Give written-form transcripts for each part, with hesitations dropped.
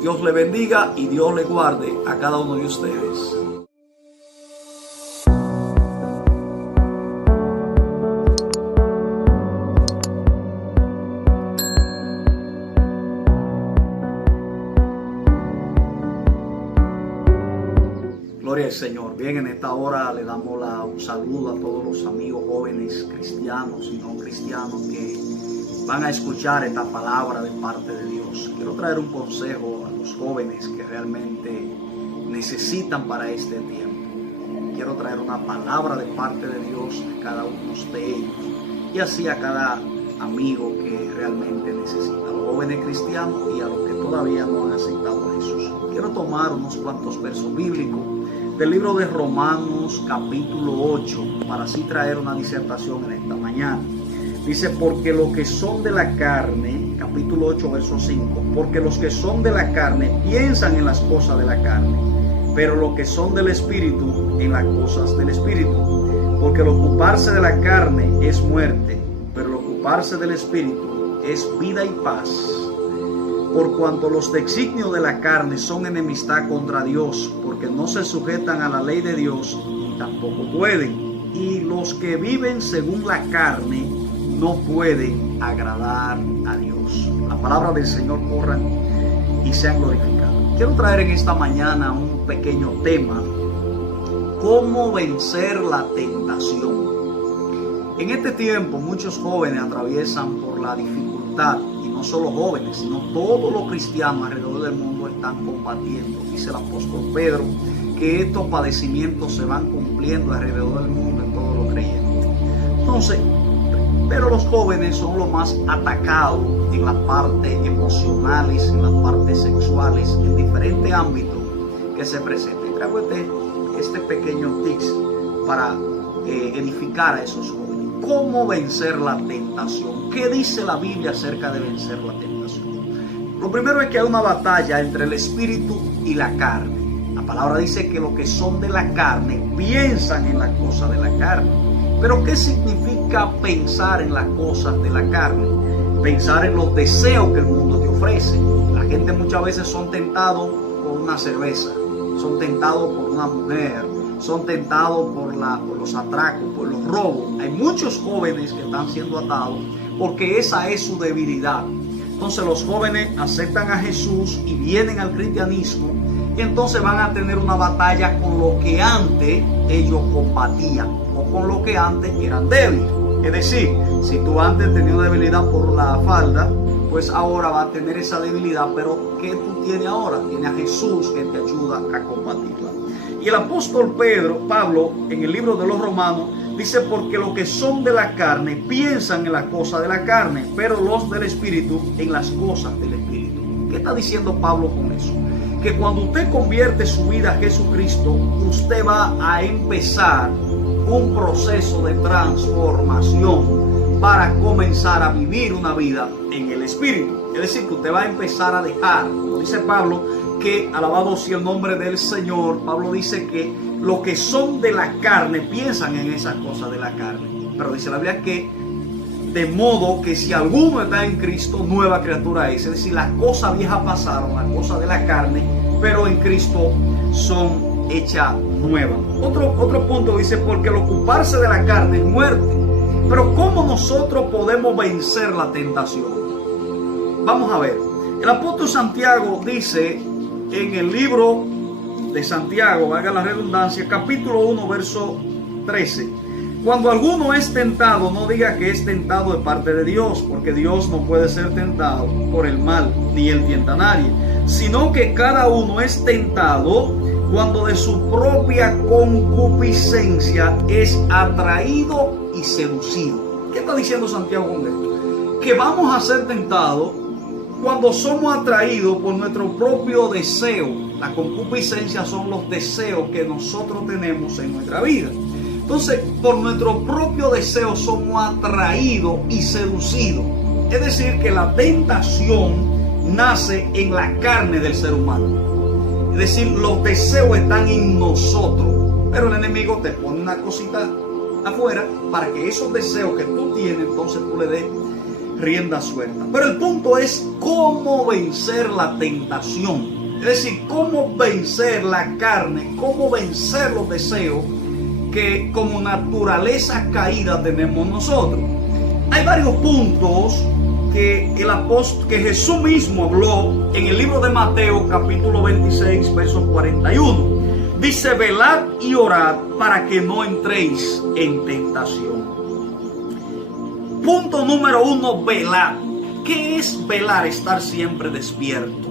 Dios le bendiga y Dios le guarde a cada uno de ustedes. Gloria al Señor. Bien, en esta hora le damos un saludo a todos los amigos jóvenes cristianos y no cristianos que van a escuchar esta palabra de parte de Dios. Quiero traer un consejo a los jóvenes que realmente necesitan para este tiempo. Quiero traer una palabra de parte de Dios a cada uno de ellos y así a cada amigo que realmente necesita, a los jóvenes cristianos y a los que todavía no han aceptado a Jesús. Quiero tomar unos cuantos versos bíblicos del libro de Romanos capítulo 8 para así traer una disertación en esta mañana. Dice, porque los que son de la carne, capítulo 8 verso 5, porque los que son de la carne piensan en las cosas de la carne, pero los que son del Espíritu en las cosas del Espíritu. Porque el ocuparse de la carne es muerte, pero el ocuparse del Espíritu es vida y paz. Por cuanto los designios de la carne son enemistad contra Dios, porque no se sujetan a la ley de Dios, ni tampoco pueden. Y los que viven según la carne no pueden agradar a Dios. La palabra del Señor corra y sea glorificada. Quiero traer en esta mañana un pequeño tema: cómo vencer la tentación. En este tiempo muchos jóvenes atraviesan por la dificultad. No solo jóvenes, sino todos los cristianos alrededor del mundo están combatiendo. Dice el apóstol Pedro que estos padecimientos se van cumpliendo alrededor del mundo en todos los creyentes. Entonces, pero los jóvenes son los más atacados en la parte emocionales, en las partes sexuales, en diferentes ámbitos que se presentan. Traigo este pequeño tips para edificar a esos jóvenes. ¿Cómo vencer la tentación? ¿Qué dice la Biblia acerca de vencer la tentación? Lo primero es que hay una batalla entre el espíritu y la carne. La palabra dice que los que son de la carne piensan en las cosas de la carne. Pero ¿qué significa pensar en las cosas de la carne? Pensar en los deseos que el mundo te ofrece. La gente muchas veces son tentados por una cerveza, son tentados por una mujer, son tentados por los atracos, por los robos. Hay muchos jóvenes que están siendo atados porque esa es su debilidad. Entonces los jóvenes aceptan a Jesús y vienen al cristianismo y entonces van a tener una batalla con lo que antes ellos combatían o con lo que antes eran débiles. Es decir, si tú antes tenías debilidad por la falda, pues ahora va a tener esa debilidad, pero ¿qué tú tienes ahora? Tienes a Jesús que te ayuda a combatirla. Y el apóstol Pablo, en el libro de los Romanos, dice, porque los que son de la carne piensan en las cosas de la carne, pero los del Espíritu en las cosas del Espíritu. ¿Qué está diciendo Pablo con eso? Que cuando usted convierte su vida a Jesucristo, usted va a empezar un proceso de transformación para comenzar a vivir una vida en el Espíritu. Es decir, que usted va a empezar a dejar, como dice Pablo, que alabado sea el nombre del Señor. Pablo dice que los que son de la carne piensan en esas cosas de la carne. Pero dice la Biblia que de modo que si alguno está en Cristo, nueva criatura es. Es decir, las cosas viejas pasaron, las cosas de la carne, pero en Cristo son hechas nuevas. Otro punto dice, porque el ocuparse de la carne es muerte. Pero ¿cómo nosotros podemos vencer la tentación? Vamos a ver. El apóstol Santiago dice en el libro de Santiago, valga la redundancia, capítulo 1, verso 13. Cuando alguno es tentado, no diga que es tentado de parte de Dios, porque Dios no puede ser tentado por el mal, ni él tienta a nadie, sino que cada uno es tentado cuando de su propia concupiscencia es atraído y seducido. ¿Qué está diciendo Santiago con esto? Que vamos a ser tentados cuando somos atraídos por nuestro propio deseo. La concupiscencia son los deseos que nosotros tenemos en nuestra vida. Entonces, por nuestro propio deseo somos atraídos y seducidos. Es decir, que la tentación nace en la carne del ser humano. Es decir, los deseos están en nosotros. Pero el enemigo te pone una cosita afuera para que esos deseos que tú tienes, entonces tú le des rienda suelta. Pero el punto es cómo vencer la tentación. Es decir, cómo vencer la carne, cómo vencer los deseos que como naturaleza caída tenemos nosotros. Hay varios puntos que Jesús mismo habló en el libro de Mateo, capítulo 26, verso 41. Dice: velad y orad para que no entréis en tentación. Punto número 1, velar. ¿Qué es velar? Estar siempre despierto.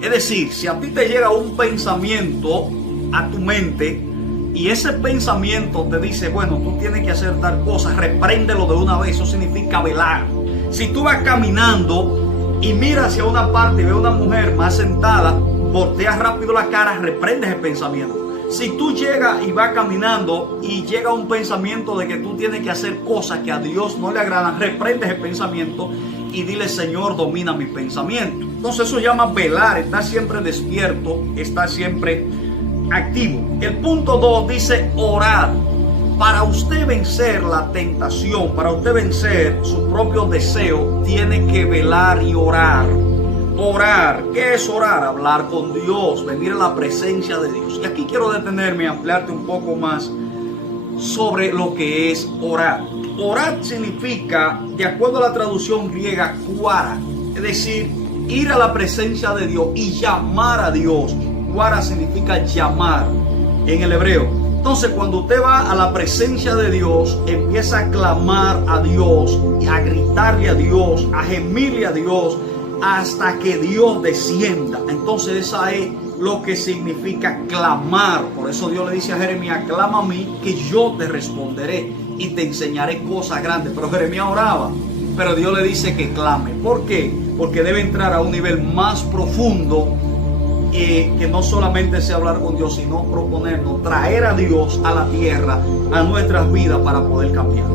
Es decir, si a ti te llega un pensamiento a tu mente y ese pensamiento te dice, bueno, tú tienes que hacer tal cosa, repréndelo de una vez. Eso significa velar. Si tú vas caminando y miras hacia una parte y ves a una mujer más sentada, volteas rápido la cara, reprendes el pensamiento. Si tú llegas y vas caminando y llega un pensamiento de que tú tienes que hacer cosas que a Dios no le agradan, reprendes el pensamiento y dile: Señor, domina mi pensamiento. Entonces eso llama velar, estar siempre despierto, estar siempre activo. El punto 2 dice orar. Para usted vencer la tentación, para usted vencer su propio deseo, tiene que velar y orar. Orar, ¿qué es orar? Hablar con Dios, venir a la presencia de Dios. Y aquí quiero detenerme y ampliarte un poco más sobre lo que es orar. Orar significa, de acuerdo a la traducción griega, kuara, es decir, ir a la presencia de Dios y llamar a Dios. Kuara significa llamar en el hebreo. Entonces, cuando usted va a la presencia de Dios, empieza a clamar a Dios, a gritarle a Dios, a gemirle a Dios, hasta que Dios descienda. Entonces esa es lo que significa clamar. Por eso Dios le dice a Jeremías: clama a mí que yo te responderé y te enseñaré cosas grandes. Pero Jeremías oraba, pero Dios le dice que clame. ¿Por qué? Porque debe entrar a un nivel más profundo, que no solamente sea hablar con Dios, sino proponernos traer a Dios a la tierra, a nuestras vidas, para poder cambiar.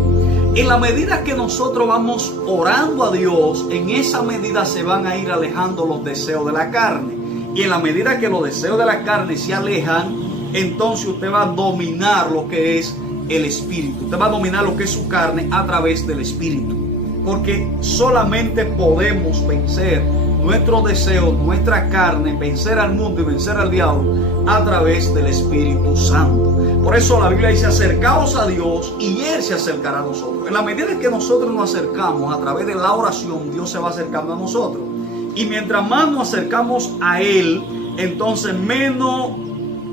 En la medida que nosotros vamos orando a Dios, en esa medida se van a ir alejando los deseos de la carne. Y en la medida que los deseos de la carne se alejan, entonces usted va a dominar lo que es el espíritu. Usted va a dominar lo que es su carne a través del espíritu. Porque solamente podemos vencer nuestros deseos, nuestra carne, vencer al mundo y vencer al diablo a través del Espíritu Santo. Por eso la Biblia dice: acercaos a Dios y Él se acercará a nosotros. En la medida que nosotros nos acercamos a través de la oración, Dios se va acercando a nosotros. Y mientras más nos acercamos a Él, entonces menos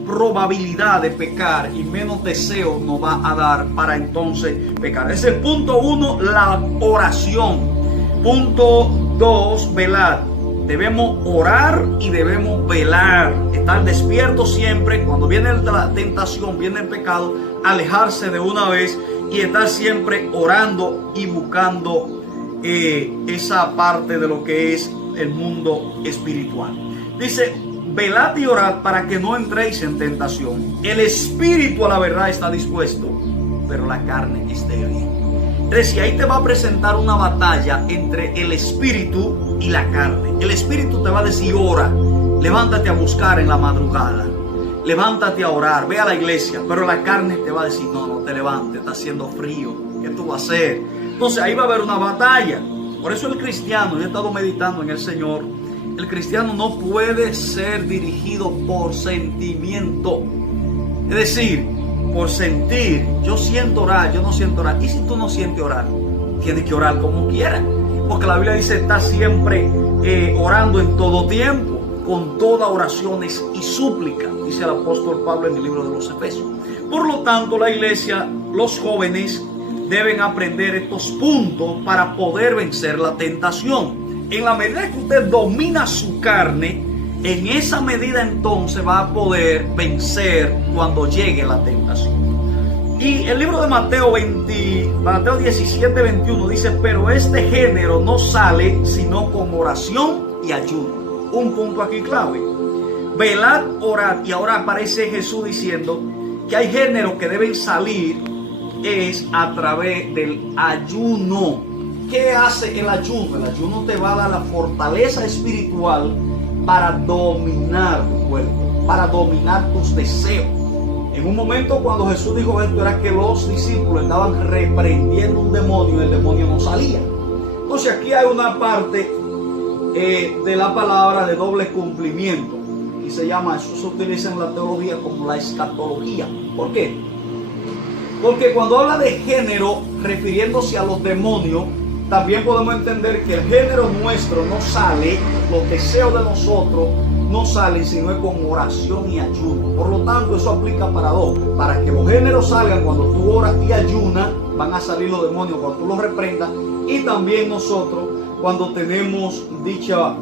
probabilidad de pecar y menos deseo nos va a dar para entonces pecar. Ese es el punto 1, la oración. Punto 2, velar. Debemos orar y debemos velar, estar despiertos siempre. Cuando viene la tentación, viene el pecado, alejarse de una vez y estar siempre orando y buscando esa parte de lo que es el mundo espiritual. Dice: velad y orad para que no entréis en tentación. El espíritu a la verdad está dispuesto, pero la carne es débil. Es decir, ahí te va a presentar una batalla entre el espíritu y la carne. El espíritu te va a decir: ora, levántate a buscar en la madrugada, levántate a orar, ve a la iglesia. Pero la carne te va a decir: no te levantes, está haciendo frío, ¿qué tú vas a hacer? Entonces ahí va a haber una batalla. Por eso el cristiano, yo he estado meditando en el Señor, el cristiano no puede ser dirigido por sentimiento. Es decir, por sentir, yo siento orar, yo no siento orar. Y si tú no sientes orar, tienes que orar como quieras. Porque la Biblia dice: está siempre orando en todo tiempo, con todas oraciones y súplicas, dice el apóstol Pablo en el libro de los Efesios. Por lo tanto, la iglesia, los jóvenes, deben aprender estos puntos para poder vencer la tentación. En la medida que usted domina su carne, en esa medida entonces va a poder vencer cuando llegue la tentación. Y el libro de Mateo 17, 21 dice: pero este género no sale sino con oración y ayuno. Un punto aquí clave: velad, orad. Y ahora aparece Jesús diciendo que hay géneros que deben salir es a través del ayuno. ¿Qué hace el ayuno? El ayuno te va a dar la fortaleza espiritual para dominar tu cuerpo, para dominar tus deseos. En un momento cuando Jesús dijo esto, era que los discípulos estaban reprendiendo un demonio y el demonio no salía. Entonces aquí hay una parte de la palabra de doble cumplimiento y se llama, eso se utiliza en la teología como la escatología. ¿Por qué? Porque cuando habla de género refiriéndose a los demonios, también podemos entender que el género nuestro no sale, los deseos de nosotros no salen sino es con oración y ayuno. Por lo tanto, eso aplica para dos. Para que los géneros salgan, cuando tú oras y ayunas, van a salir los demonios cuando tú los reprendas. Y también nosotros, cuando tenemos dicha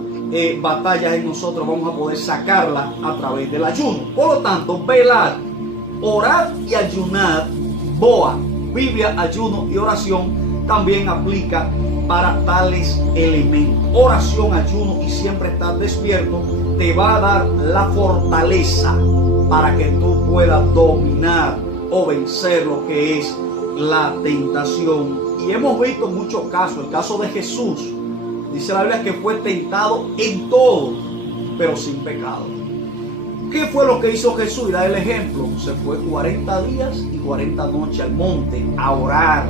batallas en nosotros, vamos a poder sacarla a través del ayuno. Por lo tanto, velad, orad y ayunad, boa, Biblia, ayuno y oración también aplica para tales elementos. Oración, ayuno y siempre estar despierto te va a dar la fortaleza para que tú puedas dominar o vencer lo que es la tentación. Y hemos visto muchos casos. El caso de Jesús, dice la Biblia que fue tentado en todo, pero sin pecado. ¿Qué fue lo que hizo Jesús? Y da el ejemplo. Se fue 40 días y 40 noches al monte a orar.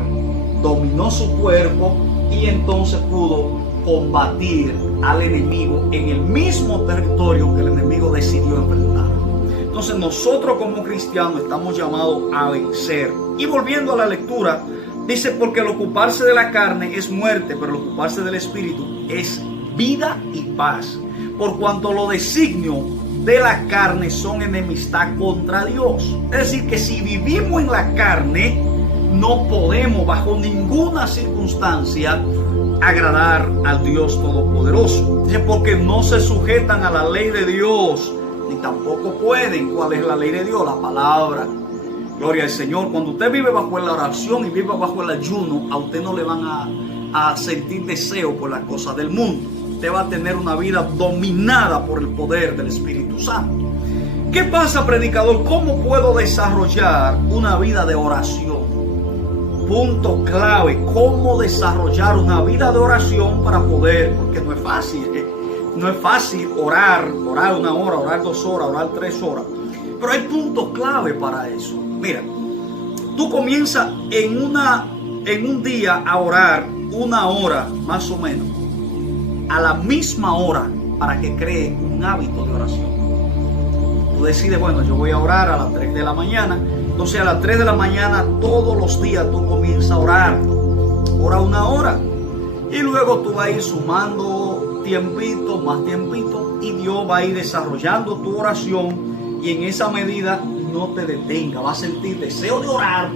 Dominó su cuerpo y entonces pudo combatir al enemigo en el mismo territorio que el enemigo decidió enfrentar. Entonces nosotros como cristianos estamos llamados a vencer. Y volviendo a la lectura, dice, porque el ocuparse de la carne es muerte, pero el ocuparse del espíritu es vida y paz. Por cuanto los designios de la carne son enemistad contra Dios. Es decir, que si vivimos en la carne, no podemos bajo ninguna circunstancia agradar al Dios Todopoderoso. Dice, porque no se sujetan a la ley de Dios, ni tampoco pueden. ¿Cuál es la ley de Dios? La palabra. Gloria al Señor. Cuando usted vive bajo la oración y vive bajo el ayuno, a usted no le van a sentir deseo por las cosas del mundo. Usted va a tener una vida dominada por el poder del Espíritu Santo. ¿Qué pasa, predicador? ¿Cómo puedo desarrollar una vida de oración? Punto clave, cómo desarrollar una vida de oración para poder, porque no es fácil orar 1 hora, orar 2 horas, orar 3 horas, pero hay puntos clave para eso. Mira, tú comienzas en un día a orar 1 hora más o menos, a la misma hora, para que cree un hábito de oración. Tú decides, bueno, yo voy a orar a las 3 de la mañana. Entonces a las 3 de la mañana todos los días tú comienzas a orar. Ora 1 hora. Y luego tú vas a ir sumando tiempito, más tiempito. Y Dios va a ir desarrollando tu oración. Y en esa medida no te detenga. Vas a sentir deseo de orar.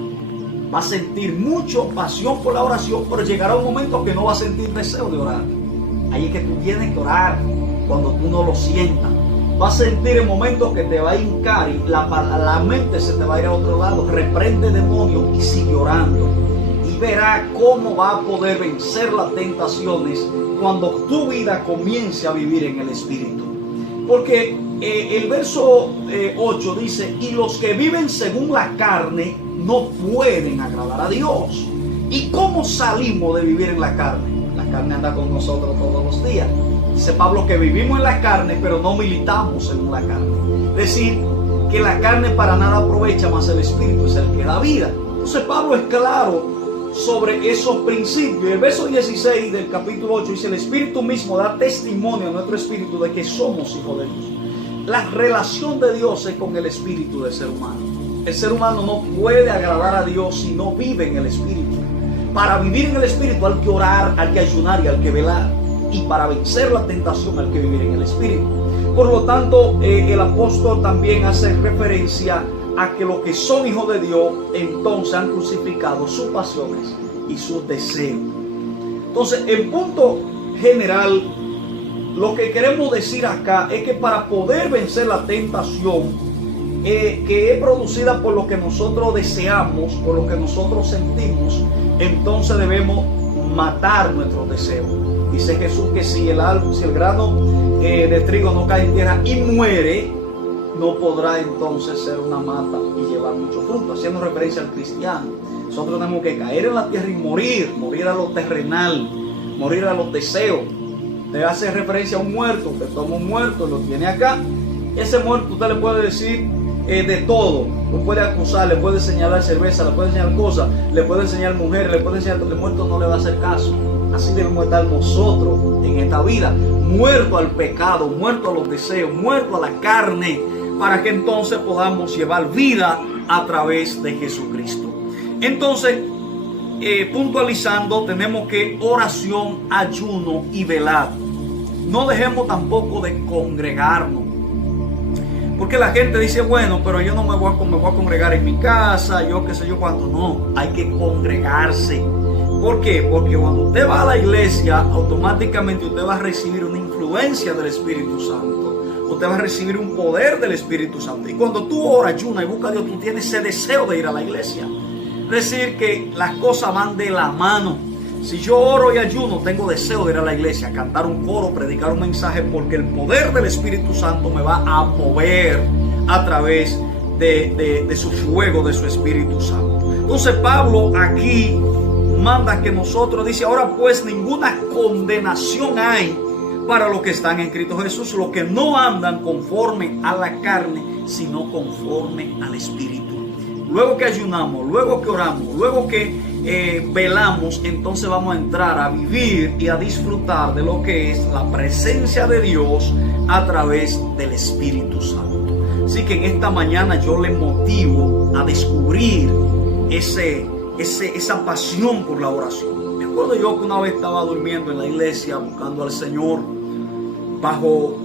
Vas a sentir mucha pasión por la oración. Pero llegará un momento que no vas a sentir deseo de orar. Ahí es que tú tienes que orar cuando tú no lo sientas. Vas a sentir en momentos que te va a hincar y la mente se te va a ir a otro lado. Reprende demonios y sigue orando. Y verá cómo va a poder vencer las tentaciones cuando tu vida comience a vivir en el Espíritu. Porque el verso 8 dice, y los que viven según la carne no pueden agradar a Dios. ¿Y cómo salimos de vivir en la carne? La carne anda con nosotros todos los días. Dice Pablo que vivimos en la carne, pero no militamos según la carne. Es decir, que la carne para nada aprovecha, más el Espíritu es el que da vida. Entonces Pablo es claro sobre esos principios. El verso 16 del capítulo 8 dice, el Espíritu mismo da testimonio a nuestro espíritu de que somos hijos de Dios. La relación de Dios es con el espíritu del ser humano. El ser humano no puede agradar a Dios si no vive en el Espíritu. Para vivir en el Espíritu hay que orar, hay que ayunar y hay que velar. Y para vencer la tentación hay que vivir en el Espíritu. Por lo tanto, el apóstol también hace referencia a que los que son hijos de Dios entonces han crucificado sus pasiones y sus deseos. Entonces, en punto general, lo que queremos decir acá es que para poder vencer la tentación que es producida por lo que nosotros deseamos, por lo que nosotros sentimos, entonces debemos matar nuestros deseos. Dice Jesús que si el grano de trigo no cae en tierra y muere, no podrá entonces ser una mata y llevar mucho fruto. Haciendo referencia al cristiano, nosotros tenemos que caer en la tierra y morir a lo terrenal, morir a los deseos. Te hace referencia a un muerto, que toma un muerto y lo tiene acá. Ese muerto usted le puede decir de todo, lo puede acusar, le puede señalar cerveza, le puede enseñar cosas, le puede enseñar mujeres, le puede enseñar, el muerto no le va a hacer caso. así debemos estar nosotros en esta vida, muerto al pecado, muerto a los deseos, muerto a la carne, para que entonces podamos llevar vida a través de Jesucristo. Entonces, puntualizando, tenemos que oración, ayuno y velar. No dejemos tampoco de congregarnos. Porque la gente dice, bueno, pero yo no me voy a congregar en mi casa, yo qué sé yo cuánto. No, hay que congregarse. ¿Por qué? Porque cuando usted va a la iglesia, automáticamente usted va a recibir una influencia del Espíritu Santo. Usted va a recibir un poder del Espíritu Santo. Y cuando tú oras, ayunas y buscas a Dios, tú tienes ese deseo de ir a la iglesia. Es decir, que las cosas van de la mano. Si yo oro y ayuno, tengo deseo de ir a la iglesia, cantar un coro, predicar un mensaje, porque el poder del Espíritu Santo me va a mover a través de su fuego, de su Espíritu Santo. Entonces Pablo aquí manda que nosotros, dice, ahora pues ninguna condenación hay para los que están en Cristo Jesús, los que no andan conforme a la carne, sino conforme al Espíritu. Luego que ayunamos, luego que oramos, luego que velamos, entonces vamos a entrar a vivir y a disfrutar de lo que es la presencia de Dios a través del Espíritu Santo. Así que en esta mañana yo le motivo a descubrir esa pasión por la oración. Me acuerdo yo que una vez estaba durmiendo en la iglesia buscando al Señor bajo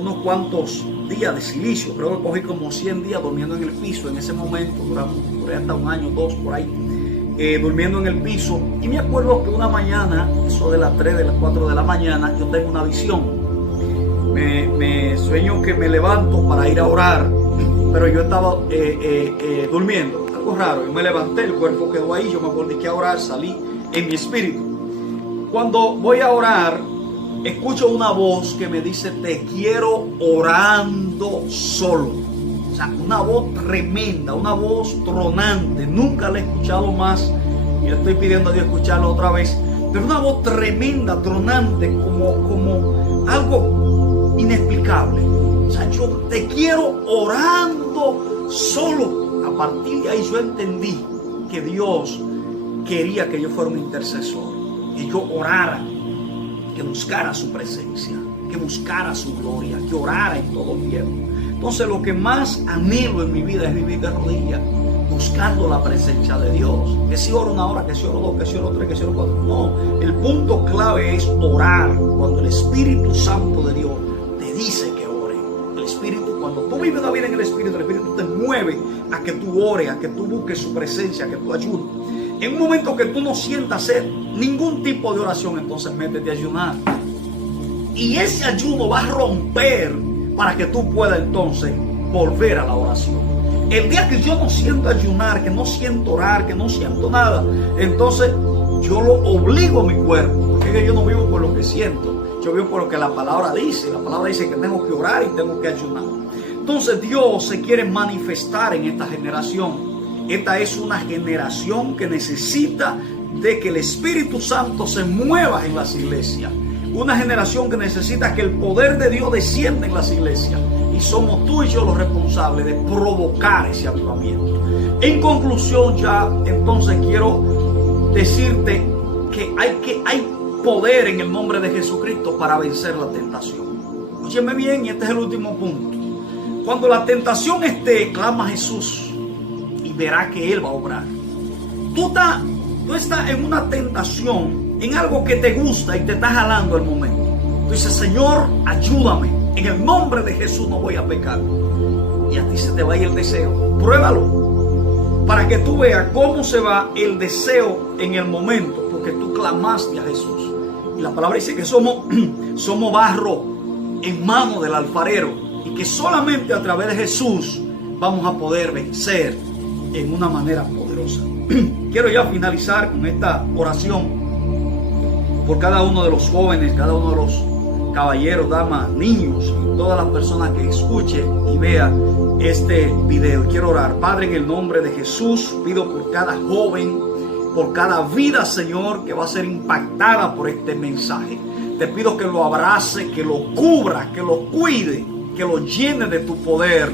unos cuantos días de silicio. Creo que cogí como 100 días durmiendo en el piso en ese momento, duré hasta un año, 2 por ahí, durmiendo en el piso. Y me acuerdo que una mañana, eso de las 3, de las 4 de la mañana, yo tengo una visión. Me sueño que me levanto para ir a orar, pero yo estaba durmiendo, algo raro. Yo me levanté, el cuerpo quedó ahí, yo me volví a orar, salí en mi espíritu. Cuando voy a orar, escucho una voz que me dice, te quiero orando solo. O sea, una voz tremenda, una voz tronante. Nunca la he escuchado más y le estoy pidiendo a Dios escucharla otra vez. Pero una voz tremenda, tronante, como algo inexplicable. O sea, yo te quiero orando solo. A partir de ahí yo entendí que Dios quería que yo fuera un intercesor, que yo orara, que buscara su presencia, que buscara su gloria, que orara en todo tiempo. Entonces lo que más anhelo en mi vida es vivir de rodillas, buscando la presencia de Dios. Que si oro una hora, que si oro 2, que si oro 3, que si oro 4. No, el punto clave es orar. Cuando el Espíritu Santo de Dios te dice que ore. El Espíritu, cuando tú vives una vida en el Espíritu te mueve a que tú ores, a que tú busques su presencia, a que tú ayunes. En un momento que tú no sientas hacer ningún tipo de oración, entonces métete a ayunar. Y ese ayuno va a romper para que tú puedas entonces volver a la oración. El día que yo no siento ayunar, que no siento orar, que no siento nada, entonces yo lo obligo a mi cuerpo. Porque yo no vivo por lo que siento, yo vivo por lo que la palabra dice. La palabra dice que tengo que orar y tengo que ayunar. Entonces Dios se quiere manifestar en esta generación. Esta es una generación que necesita de que el Espíritu Santo se mueva en las iglesias. Una generación que necesita que el poder de Dios descienda en las iglesias. Y somos tú y yo los responsables de provocar ese avivamiento. En conclusión ya, entonces quiero decirte que hay poder en el nombre de Jesucristo para vencer la tentación. Óyeme bien, y este es el último punto. Cuando la tentación esté, clama a Jesús y verá que Él va a obrar. Tú estás en una tentación, en algo que te gusta y te está jalando el momento. Tú dices, Señor, ayúdame. En el nombre de Jesús no voy a pecar. Y a ti se te va a ir el deseo. Pruébalo. Para que tú veas cómo se va el deseo en el momento. Porque tú clamaste a Jesús. Y la palabra dice que somos barro en mano del alfarero. Y que solamente a través de Jesús vamos a poder vencer en una manera poderosa. Quiero ya finalizar con esta oración por cada uno de los jóvenes, cada uno de los caballeros, damas, niños y todas las personas que escuchen y vean este video. Quiero orar. Padre, en el nombre de Jesús, pido por cada joven, por cada vida, Señor, que va a ser impactada por este mensaje. Te pido que lo abrace, que lo cubra, que lo cuide, que lo llene de tu poder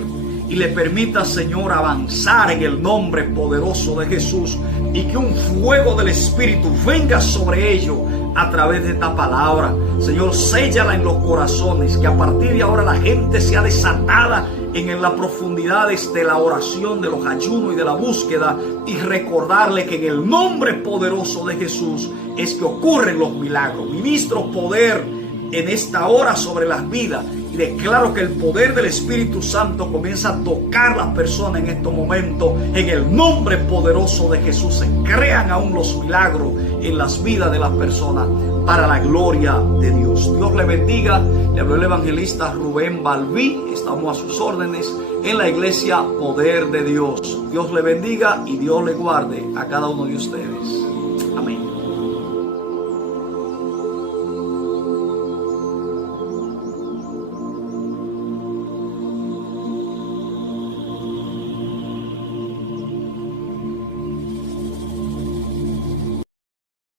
y le permita, Señor, avanzar en el nombre poderoso de Jesús, y que un fuego del Espíritu venga sobre ellos a través de esta palabra. Señor, séllala en los corazones, que a partir de ahora la gente sea desatada en las profundidades de la oración, de los ayunos y de la búsqueda, y recordarle que en el nombre poderoso de Jesús es que ocurren los milagros. Ministro poder en esta hora sobre las vidas, y declaro que el poder del Espíritu Santo comienza a tocar a las personas en estos momentos. En el nombre poderoso de Jesús se crean aún los milagros en las vidas de las personas para la gloria de Dios. Dios le bendiga. Le habló el evangelista Rubén Balbí. Estamos a sus órdenes en la iglesia Poder de Dios. Dios le bendiga y Dios le guarde a cada uno de ustedes. Amén.